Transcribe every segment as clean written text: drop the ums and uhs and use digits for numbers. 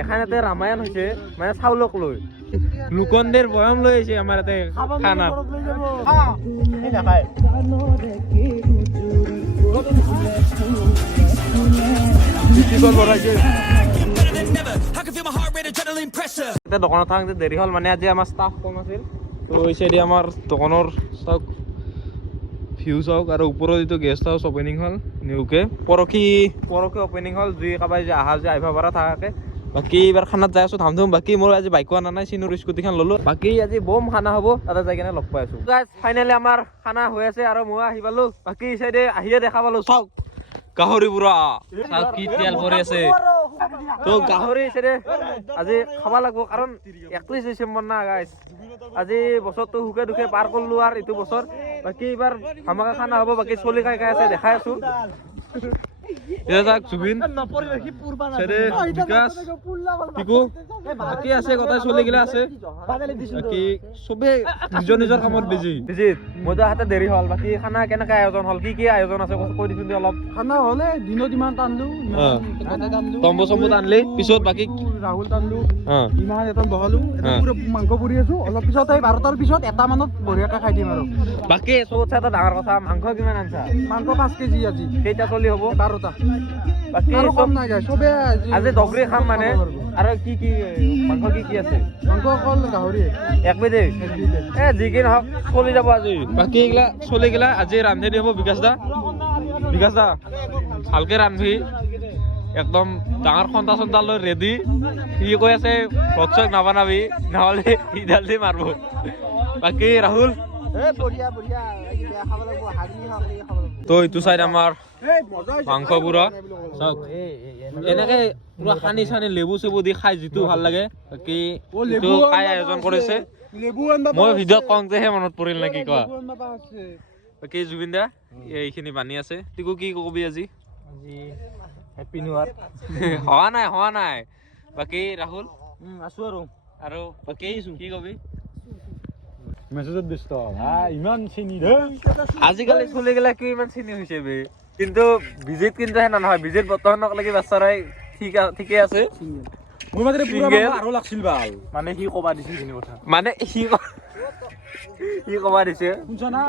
এখানেতে ৰামায়ণ হৈছে মানে চাউলক লৈ লুকনদেৰ বয়াম লৈ আহিছে আমাৰ ইয়াতে খানা দোকানত থাকতে দেৰি হ'ল মানে আজি আমাৰ ষ্টাফ কম আছিল তো হৈছে আমাৰ দোকানৰ চাওক ভিউ চাওক আৰু ওপৰত যিটো গেষ্ট হাউচ অপেনিং হ'ল নিউকে পৰখি অপেনিং হ'ল জুই কাবাই যে আহা যে আহিব পৰা থাকাকে বাকী এইবাৰ খানাত যাই আছো ধাম বাকী মোৰ আজি বাইকো আনা নাই চিনুৰ স্কুটিখন ল'লো বাকী আজি বম খানা হ'ব তাতে যাই কিনে লগ পাই আছো গাইজ ফাইনেলি আমাৰ খানা হৈ আছে আৰু মই আহি পালো বাকী চাইডে আহিয়ে দেখা পালো চাওক গাহৰি বুঢ়া চাওক কি তেল ভৰি আছে তো গাহৰি চাইডে আজি খাব লাগিব কাৰণ 31 ডিচেম্বৰ না গাইজ আজি বছৰটো সুখে দুখে পাৰ কৰিলো আৰু এইটো বছৰ বাকী এইবাৰ ধামাকা খানা হ'ব বাকী চলি খাই খাই আছে দেখাই আছো এটা যাক জুবিন সেরে বিকাশ টিকু বাকি আছে কথা চলি গিলা আছে বাকি সবে নিজৰ নিজৰ কামত বিজি মজা হাতে দেৰি হ'ল বাকি খানা কেনেকা আয়োজন হ'ল কি আয়োজন আছে কৈ দিছো অলপ খানা হলে দিনত ইমান টানলো তম্বু চম্বু টানলি পিছত বাকি ৰাহুল টানলো ইমান এটা বহালো এটা পুৰো মাংস পুৰি আছো অলপ পিছত এই 12টাৰ পিছত এটা মানত বঢ়িয়াকৈ খাই দিম আৰু বাকি চবতছে এটা ডাঙৰ কথা মাংস কিমান আনছা মাংস 5 কেজি আজি কেইটা চলি হ'ব 12টা বাকি আৰু কম নাই যায় সবে আজি দগৰি খাম মানে আৰু কি মাংস কি আছে মাংস অকল গাহৰি এক বিধে এ যি কি নহওক চলি যাব আজি বাকি এইগিলা চলি গিলা আজি ৰান্ধি দিব বিকাশ দা ভালকে ৰান্ধবি একদম ডাঙৰ খন্তা চন্তা লৈ ৰেডি সি কৈ আছে ভ্লগ চক নাবনাবি নহ'লে ইডাল দি মাৰিব বাকি ৰাহুল তো এইটো চাইড আমাৰ মাংস পুৰা এনেকে পুৰা সানি চানি লেবু চেবু দি খাই যিটো ভাল লাগে বাকি এইটো খাই আয়োজন কৰিছে মই ভিডিঅ'ত কওঁতেহে মনত পৰিল নেকি কোৱা বাকি জুবিন দা এইখিনি বানি আছে তিকো কি কবি আজি হেপী নিউ ইয়াৰ হোৱা নাই বাকি ৰাহুল আছো আৰু বাকি কি কবি মেছেজত ব্যস্ত ইমান চিনি আজিকালি চলি গেলা কি ইমান চিনি হৈছে বে কিন্তু বিজিত কিন্তু হেনা নহয় বিজিত বৰ্তমানক লাগি বাচ্চাৰাই ঠিকে আছে মোৰ মাতে পুৰা আৰু লাগছিল ভাল মানে সি কবা দিছিল কিনি কথা মানে সি কবা দিছে শুনছ না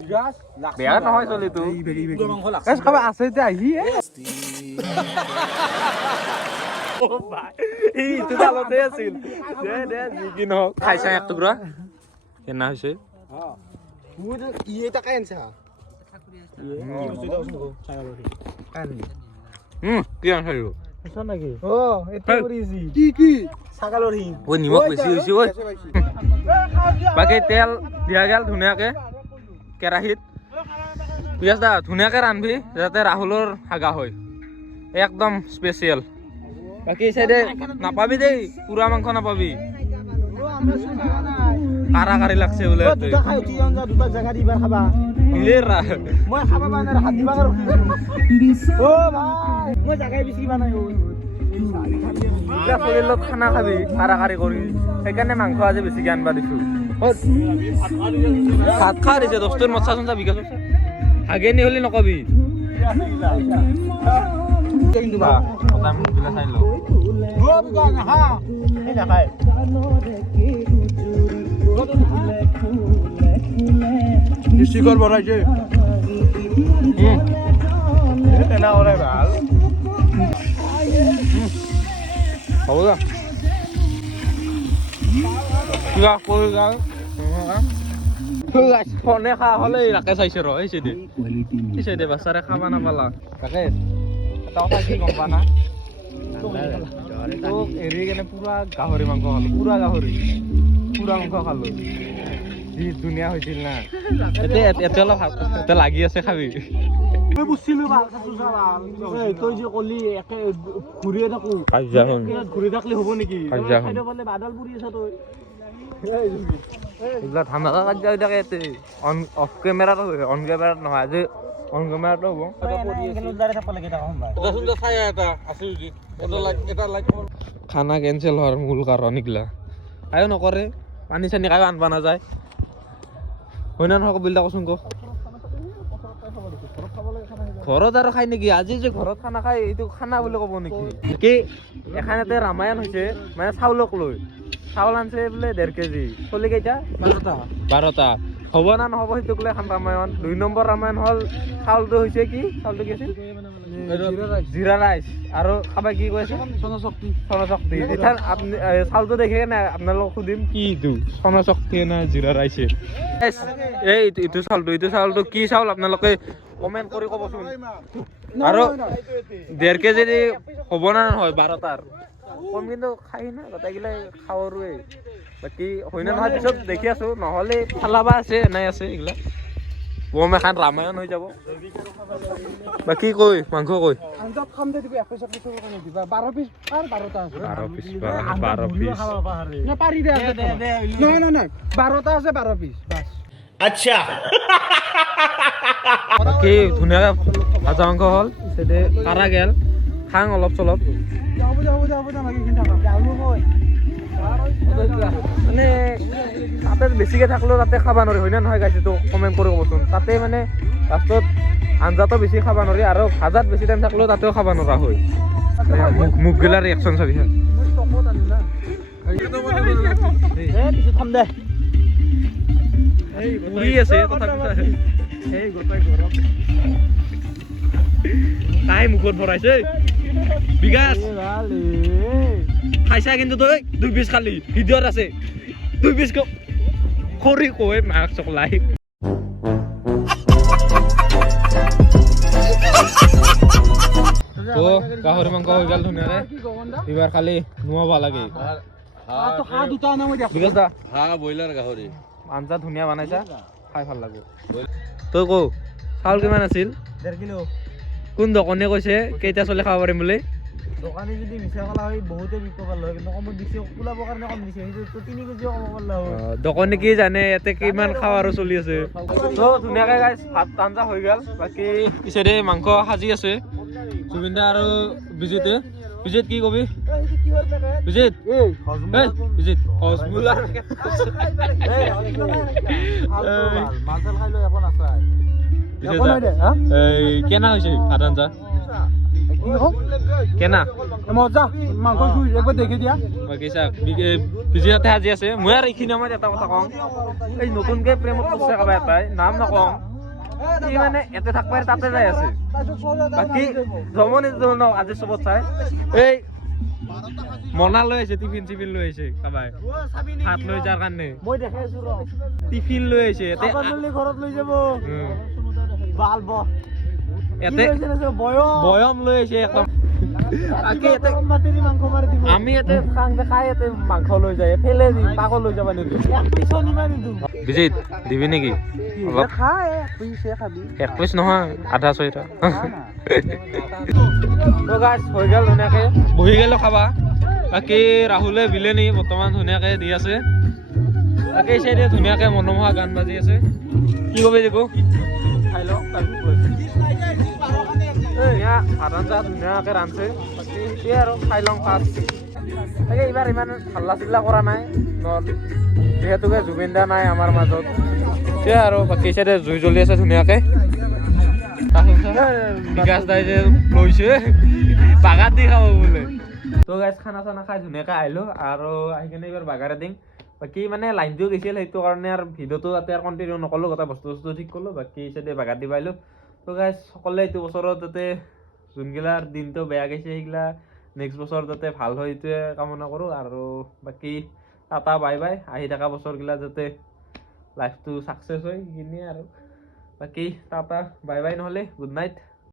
বিৰাজ বেয়া নহয় চলি তো মাংস লাগছিল খাবা আছে তে আহি ও ভাই ই তো দালতে আছিল দে কি নহক খাইছা এক টুকুৰা কেনা হৈছে মোৰ ইটা কাই আনছা কি আনছাই শুনছ নাকি এটা কৰিছি কি ছাগালৰ হিং ঐ নিমখ বেছি হৈছে ঐ বাকি তেল দিয়া গেল ধুনীয়াকে কেৰাহীত পিয়াজ দা ধুনীয়াকে ৰান্ধবি যাতে ৰাহুলৰ হাগা হয় একদম স্পেচিয়েল বাকি চাইডে নাপাবি দেই পুৰা মাংস নাপাবি কাৰাকাৰি লাগছে বোলে দুটা খাই উঠি যাওঁ দুটা জায়গা দিবা খাবা মই খাবা মানে হাত দিবা ৰখি ও ভাই মই জায়গায় বেছি বানাই শৰীৰত খানা খাবি কাৰাকাৰি কৰি সেইকাৰণে মাংস আজি বেছিকে আনবা দিছো ভাত খা দিছে দস্তুৰ মচা চঞ্চা বিকাশ হাগেনি হলি নকবি ডিস্ট্ৰিক্টৰ বড়াইছে এনা ওৰাই ভাল হ'ব যা কিবা কৰি যা ফোনে খা হ'লে ৰাকে চাইছে ৰ এই দে বাচ্চাৰে খাবা নাপালা তাকে এটা কথা কি গম পা না তোক এৰি কেনে পুৰা গাহৰি মাংস খালো পুৰা মাংস খালো যি ধুনীয়া হৈছিল না এতিয়া অলপ এতিয়া লাগি আছে খাবি মই বুঝছিলো ভাল তই যে কলি একে ঘূৰিয়ে থাকো ঘূৰি থাকলে হ'ব নেকি বাদল পুৰি আছা তই এইবিলাক ধামাকা কাজিয়া হৈ থাকে ইয়াতে অফ কেমেৰাত অন কেমেৰাত নহয় আজি অন কেমেৰাটো হ'ব খানা কেঞ্চেল হোৱাৰ মূল কাৰণ এইগিলা কায়ো নকৰে পানী চানী কায়ো আনবা নাযায় হয় না নহয় কবিলটা কচোন ক ঘৰত আৰু খাই নেকি আজি যে ঘৰত খানা খাই এইটো খানা বুলি ক'ব নেকি কি এখানতে ৰামায়ণ হৈছে মানে চাউলক লৈ চাউল আনছে বোলে 1.5 কেজি চলি কেইটা 12টা হ'ব না নহ'ব সেইটোক লৈ এখন ৰামায়ণ 2 নম্বৰ ৰামায়ণ হ'ল চাউলটো হৈছে কি চাউলটো কি আছিল জিৰা ৰাইচ আৰু খাবা কি কৈছে চনশক্তি আপুনি চাউলটো দেখে না আপোনালোকক সুধিম কি এইটো চনশক্তি না জিৰা ৰাইচে এইটো চাউলটো কি চাউল আপোনালোকে কমেন্ট কৰি ক'বচোন আৰু 1.5 কেজি হ'ব না নহয় 12টাৰ কম কিন্তু খাই না গোটেইগিলাই খাওঁ আৰু বাকী হয় না নহয় পিছত দেখি আছো নহ'লে ফালাবা আছে নাই আছে এইগিলা বম এখন ৰামায়ণ হৈ যাব বাকী কৈ মাংস কৈ 12 পিচ আচ্ছা বাকী ধুনীয়াকৈ ভাজা মাংস হ'ল পিছতে কাৰা গেল খাং অলপ চলপ মানে তাতে বেছিকৈ থাকলেও তাতে খাব নোৱাৰি হয় না নহয় গাইছ এইটো কমেণ্ট কৰি ক'বচোন তাতে মানে লাষ্টত আঞ্জাটো বেছি খাব নোৱাৰি আৰু ভাজাত বেছি টাইম থাকলেও তাতেও খাব নোৱাৰা হয় মুখগিলাৰ ৰিয়েকশ্যন চাবি পুৰি আছে তাই মুখত ভৰাইছে বিকাশ খাইছা কিন্তু তই 2 পিচ খালি ভিডিঅ'ত আছে 2 পিচ খৰি কৈ মাক চকলাই গাহৰি মাংস হৈ গ'ল ধুনীয়াকৈ এইবাৰ খালি নোৱাব লাগে বিকাশ দা ব্ৰইলাৰ গাহৰি আঞ্জা ধুনীয়া বনাইছা খাই ভাল লাগিব তই কওঁ চাউল কিমান আছিল 1.5 কিলো কোন দোকানে কৈছে কেইটা চলে খাব পাৰিম বুলি দোকানী যদি মিছা কলা হয় বহুতে বিকিব পাৰিলে হয় কিন্তু কমত দিছে কুলাবৰ কাৰণে কম দিছে সেইটো 3 কেজিও কমাব পাৰিলে হয় দোকানী কি জানে ইয়াতে কিমান খাৱা আৰু চলি আছে তো ধুনীয়াকৈ গাইছ ভাত আঞ্জা হৈ গ'ল বাকী পিছতে মাংস সাজি আছে জুবিনদা আৰু বিজিতে বিজিত কি কবি বিজিত বিজিত হজমুলা মাছাল খাইলো একো নাচায় কেনা হৈছে ভাত আঞ্জা কেনা মজা মাংস একবাৰ দেখি দিয়া বাকী চাওক বিজিতে সাজি আছে মই আৰু এইখিনি সময়ত এটা কথা কওঁ এই নতুনকৈ প্ৰেমত পইচা কাবা এটাই নাম নকওঁ ই মানে এতে থাকবা তাতে যাই আছে বাকী জমনি আজি চবত চাই এই মনা লৈ আহিছে টিফিন চিফিন লৈ আহিছে কাবাই ভাত লৈ যাৰ কাৰণে মই দেখাই আছো ৰ টিফিন লৈ আহিছে ঘৰত লৈ যাব বালব এতে বয়ম লৈ আহিছে একদম আমি এতে খাই এতে মাংস লৈ যায় ফেলে পাক লৈ যাবা নেকি বিজিত দিবি নেকি এক পিচ নহয় আধা 6টা হৈ গ'ল ধুনীয়াকৈ বহি গ'লো খাবা বাকী ৰাহুলে বিলেনি বৰ্তমান ধুনীয়াকৈ দি আছে বাকী চাইডে ধুনীয়াকৈ মনোমোহা গান বাজি আছে কি কবি দেখো খাই লওঁ ভাত আঞ্জা ধুনীয়াকৈ ৰান্ধছে বাকী সেইটোৱে আৰু খাই লওঁ ফাৰ্ষ্ট তাকে এইবাৰ ইমান হাল্লা চিল্লা কৰা নাই যিহেতুকে জুবিনদা নাই আমাৰ মাজত সেইটোৱে আৰু বাকী চাইডে জুই জ্বলি আছে ধুনীয়াকৈ বিকাশ দাই যে লৈছে বাগাত দি খাব বোলে তো গাইজ খানা চানা খাই ধুনীয়াকৈ আহিলোঁ আৰু আহি কিনে এইবাৰ বাগাৰে দিম বাকী মানে লাইনটো গৈছিল সেইটো কাৰণে আৰু ভিডিঅ'টো তাতে আৰু কণ্টিনিউ নকৰিলোঁ গোটেই বস্তু ঠিক কৰিলোঁ বাকী চাইডে বাগাত দি পাইলোঁ তো গাইজ সকলোৱে এইটো বছৰত যাতে যোনগিলাৰ দিনটো বেয়া গৈছে সেইগিলা নেক্সট বছৰ যাতে ভাল হয় এইটোৱে কামনা কৰোঁ আৰু বাকী টাটা বাই বাই আহি থকা বছৰগিলা যাতে লাইফটো ছাকচেছ হয় সেইখিনিয়ে আৰু বাকী টাটা বাই বাই নহ'লে গুড নাইট